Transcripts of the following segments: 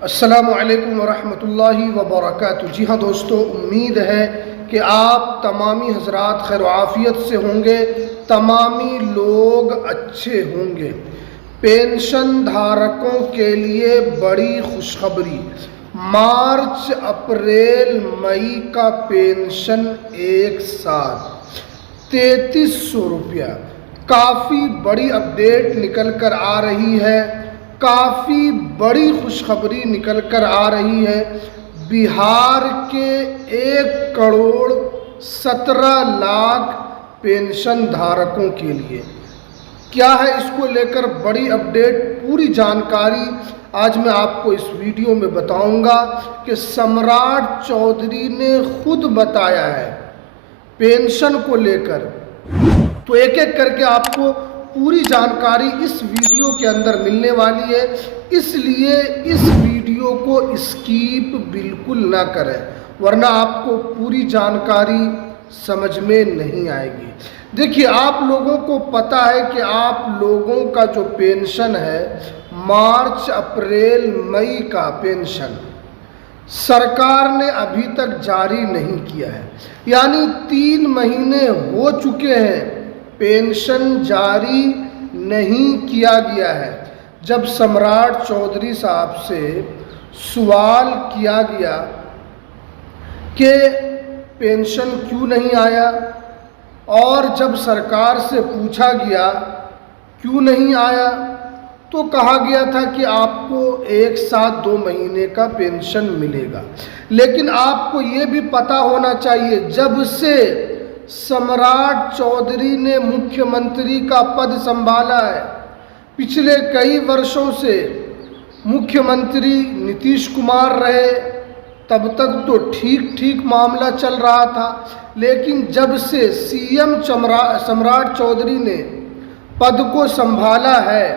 अस्सलामु अलैकुम वरहमतुल्लाहि वबरकातुहू। जी हाँ दोस्तों, उम्मीद है कि आप तमामी हजरात खैर आफियत से होंगे, तमामी लोग अच्छे होंगे। पेंशन धारकों के लिए बड़ी खुशखबरी, मार्च अप्रैल मई का पेंशन एक साथ 3300 रुपया। काफ़ी बड़ी अपडेट निकल कर आ रही है, काफ़ी बड़ी खुशखबरी निकल कर आ रही है। बिहार के 1,17,00,000 पेंशन धारकों के लिए क्या है, इसको लेकर बड़ी अपडेट, पूरी जानकारी आज मैं आपको इस वीडियो में बताऊंगा कि सम्राट चौधरी ने खुद बताया है पेंशन को लेकर। तो एक एक करके आपको पूरी जानकारी इस वीडियो के अंदर मिलने वाली है, इसलिए इस वीडियो को स्किप बिल्कुल ना करें, वरना आपको पूरी जानकारी समझ में नहीं आएगी। देखिए, आप लोगों को पता है कि आप लोगों का जो पेंशन है, मार्च अप्रैल मई का पेंशन सरकार ने अभी तक जारी नहीं किया है, यानी 3 महीने हो चुके हैं, पेंशन जारी नहीं किया गया है। जब सम्राट चौधरी साहब से सवाल किया गया कि पेंशन क्यों नहीं आया, और जब सरकार से पूछा गया क्यों नहीं आया, तो कहा गया था कि आपको एक साथ 2 महीने का पेंशन मिलेगा। लेकिन आपको ये भी पता होना चाहिए, जब से सम्राट चौधरी ने मुख्यमंत्री का पद संभाला है, पिछले कई वर्षों से मुख्यमंत्री नीतीश कुमार रहे, तब तक तो ठीक ठीक मामला चल रहा था। लेकिन जब से सीएम सम्राट चौधरी ने पद को संभाला है,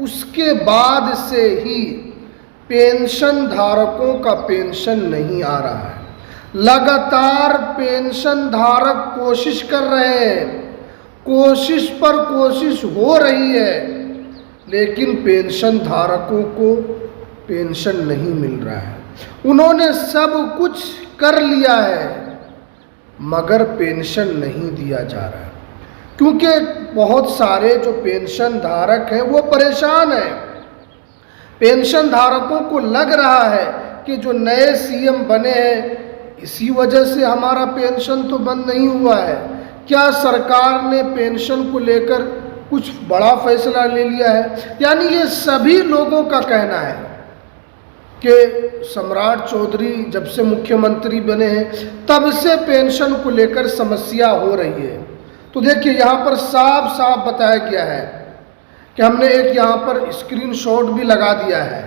उसके बाद से ही पेंशन धारकों का पेंशन नहीं आ रहा है। लगातार पेंशन धारक कोशिश कर रहे हैं, कोशिश पर कोशिश हो रही है, लेकिन पेंशन धारकों को पेंशन नहीं मिल रहा है। उन्होंने सब कुछ कर लिया है, मगर पेंशन नहीं दिया जा रहा है, क्योंकि बहुत सारे जो पेंशन धारक हैं वो परेशान हैं। पेंशन धारकों को लग रहा है कि जो नए सीएम बने हैं, इसी वजह से हमारा पेंशन तो बंद नहीं हुआ है। क्या सरकार ने पेंशन को लेकर कुछ बड़ा फैसला ले लिया है? यानी ये सभी लोगों का कहना है कि सम्राट चौधरी जब से मुख्यमंत्री बने हैं, तब से पेंशन को लेकर समस्या हो रही है। तो देखिए, यहाँ पर साफ साफ बताया गया है कि हमने एक यहाँ पर स्क्रीनशॉट भी लगा दिया है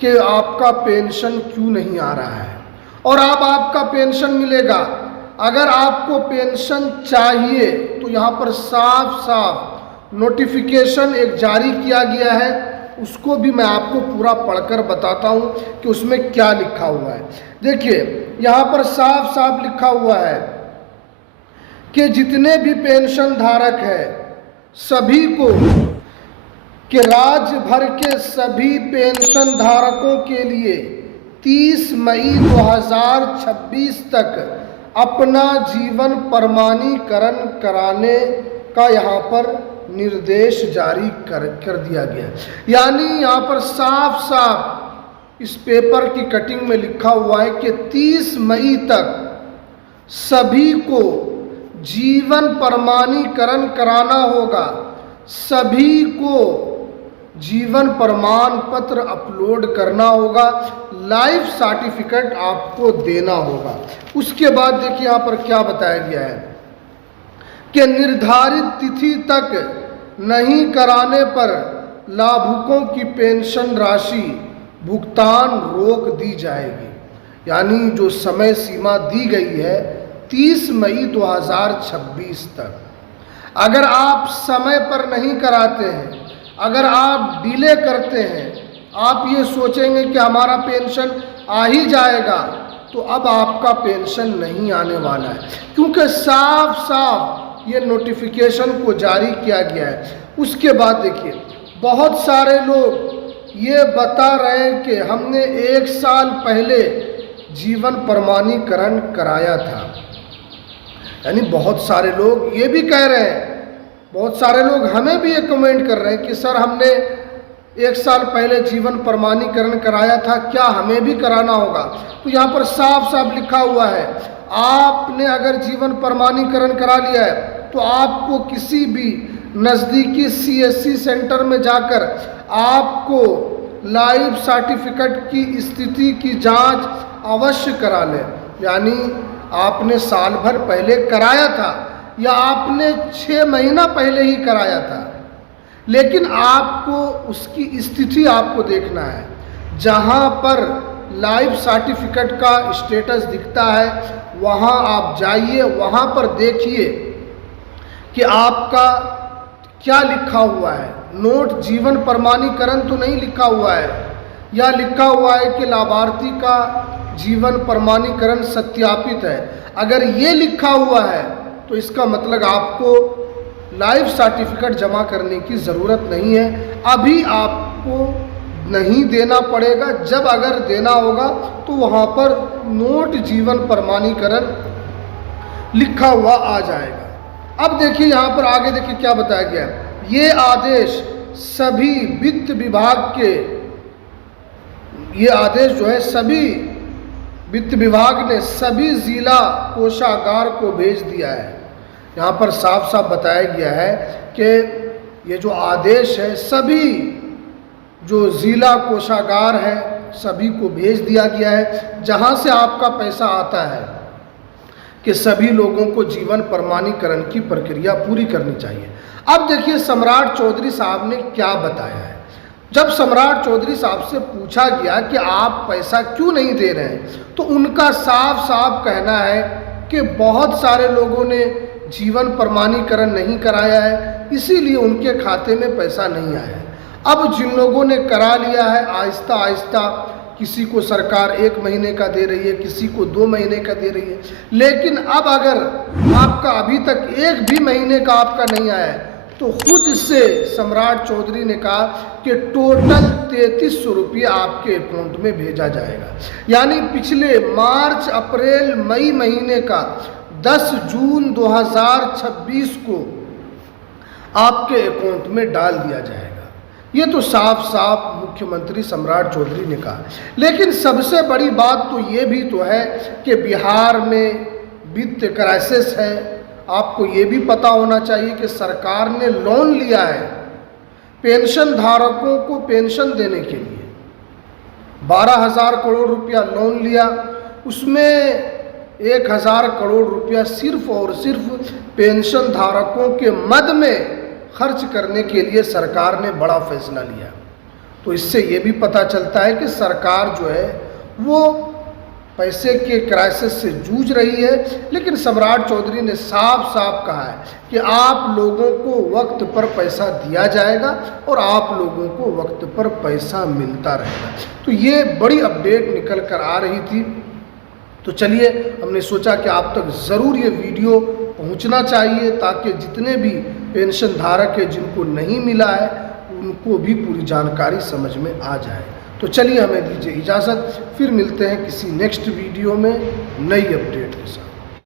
कि आपका पेंशन क्यों नहीं आ रहा है, और अब आपका पेंशन मिलेगा। अगर आपको पेंशन चाहिए तो यहाँ पर साफ साफ नोटिफिकेशन एक जारी किया गया है, उसको भी मैं आपको पूरा पढ़कर बताता हूँ कि उसमें क्या लिखा हुआ है। देखिए, यहाँ पर साफ साफ लिखा हुआ है कि जितने भी पेंशन धारक हैं सभी को, कि राज्य भर के सभी पेंशन धारकों के लिए 30 मई 2026 तक अपना जीवन प्रमाणीकरण कराने का यहाँ पर निर्देश जारी कर दिया गया। यानी यहाँ पर साफ साफ इस पेपर की कटिंग में लिखा हुआ है कि 30 मई तक सभी को जीवन प्रमाणीकरण कराना होगा, सभी को जीवन प्रमाण पत्र अपलोड करना होगा, लाइफ सर्टिफिकेट आपको देना होगा। उसके बाद देखिए यहाँ पर क्या बताया गया है कि निर्धारित तिथि तक नहीं कराने पर लाभुकों की पेंशन राशि भुगतान रोक दी जाएगी। यानी जो समय सीमा दी गई है 30 मई 2026 तक, अगर आप समय पर नहीं कराते हैं, अगर आप डिले करते हैं, आप ये सोचेंगे कि हमारा पेंशन आ ही जाएगा, तो अब आपका पेंशन नहीं आने वाला है, क्योंकि साफ साफ ये नोटिफिकेशन को जारी किया गया है। उसके बाद देखिए, बहुत सारे लोग ये बता रहे हैं कि हमने 1 साल पहले जीवन प्रमाणीकरण कराया था। यानी बहुत सारे लोग ये भी कह रहे हैं, बहुत सारे लोग हमें भी ये कमेंट कर रहे हैं कि सर हमने 1 साल पहले जीवन प्रमाणीकरण कराया था, क्या हमें भी कराना होगा? तो यहाँ पर साफ साफ लिखा हुआ है, आपने अगर जीवन प्रमाणीकरण करा लिया है तो आपको किसी भी नज़दीकी CSC सेंटर में जाकर आपको लाइफ सर्टिफिकेट की स्थिति की जांच अवश्य करा लें। यानी आपने साल भर पहले कराया था या आपने 6 महीना पहले ही कराया था, लेकिन आपको उसकी स्थिति आपको देखना है। जहां पर लाइफ सर्टिफिकेट का स्टेटस दिखता है वहां आप जाइए, वहां पर देखिए कि आपका क्या लिखा हुआ है। नोट जीवन प्रमाणीकरण तो नहीं लिखा हुआ है, या लिखा हुआ है कि लाभार्थी का जीवन प्रमाणीकरण सत्यापित है। अगर ये लिखा हुआ है तो इसका मतलब आपको लाइफ सर्टिफिकेट जमा करने की ज़रूरत नहीं है, अभी आपको नहीं देना पड़ेगा। जब अगर देना होगा तो वहाँ पर नोट जीवन प्रमाणीकरण लिखा हुआ आ जाएगा। अब देखिए यहाँ पर आगे देखिए क्या बताया गया है। ये आदेश सभी वित्त विभाग के, ये आदेश जो है सभी वित्त विभाग ने सभी जिला कोषागार को भेज दिया है। यहाँ पर साफ साफ बताया गया है कि ये जो आदेश है सभी जो जिला कोषागार है सभी को भेज दिया गया है, जहाँ से आपका पैसा आता है, कि सभी लोगों को जीवन प्रमाणीकरण की प्रक्रिया पूरी करनी चाहिए। अब देखिए सम्राट चौधरी साहब ने क्या बताया है। जब सम्राट चौधरी साहब से पूछा गया कि आप पैसा क्यों नहीं दे रहे हैं, तो उनका साफ साफ कहना है कि बहुत सारे लोगों ने जीवन प्रमाणीकरण नहीं कराया है, इसीलिए उनके खाते में पैसा नहीं आया है। अब जिन लोगों ने करा लिया है, आहिस्ता आहिस्ता किसी को सरकार 1 महीने का दे रही है, किसी को 2 महीने का दे रही है, लेकिन अब अगर आपका अभी तक 1 भी महीने का आपका नहीं आया है तो खुद से सम्राट चौधरी ने कहा कि टोटल 3300 रुपये आपके अकाउंट में भेजा जाएगा। यानी पिछले मार्च अप्रैल मई महीने का 10 जून 2026 को आपके अकाउंट में डाल दिया जाएगा। ये तो साफ साफ मुख्यमंत्री सम्राट चौधरी ने कहा। लेकिन सबसे बड़ी बात तो ये भी तो है कि बिहार में वित्त क्राइसिस है। आपको ये भी पता होना चाहिए कि सरकार ने लोन लिया है पेंशन धारकों को पेंशन देने के लिए। 12,000 करोड़ रुपया लोन लिया, उसमें 1,000 करोड़ रुपया सिर्फ और सिर्फ पेंशन धारकों के मद में खर्च करने के लिए सरकार ने बड़ा फैसला लिया। तो इससे ये भी पता चलता है कि सरकार जो है वो पैसे के क्राइसिस से जूझ रही है। लेकिन सम्राट चौधरी ने साफ साफ कहा है कि आप लोगों को वक्त पर पैसा दिया जाएगा और आप लोगों को वक्त पर पैसा मिलता रहेगा। तो ये बड़ी अपडेट निकल कर आ रही थी। तो चलिए हमने सोचा कि आप तक ज़रूर ये वीडियो पहुंचना चाहिए, ताकि जितने भी पेंशन धारक है जिनको नहीं मिला है उनको भी पूरी जानकारी समझ में आ जाए। तो चलिए हमें दीजिए इजाज़त, फिर मिलते हैं किसी नेक्स्ट वीडियो में नई अपडेट के साथ।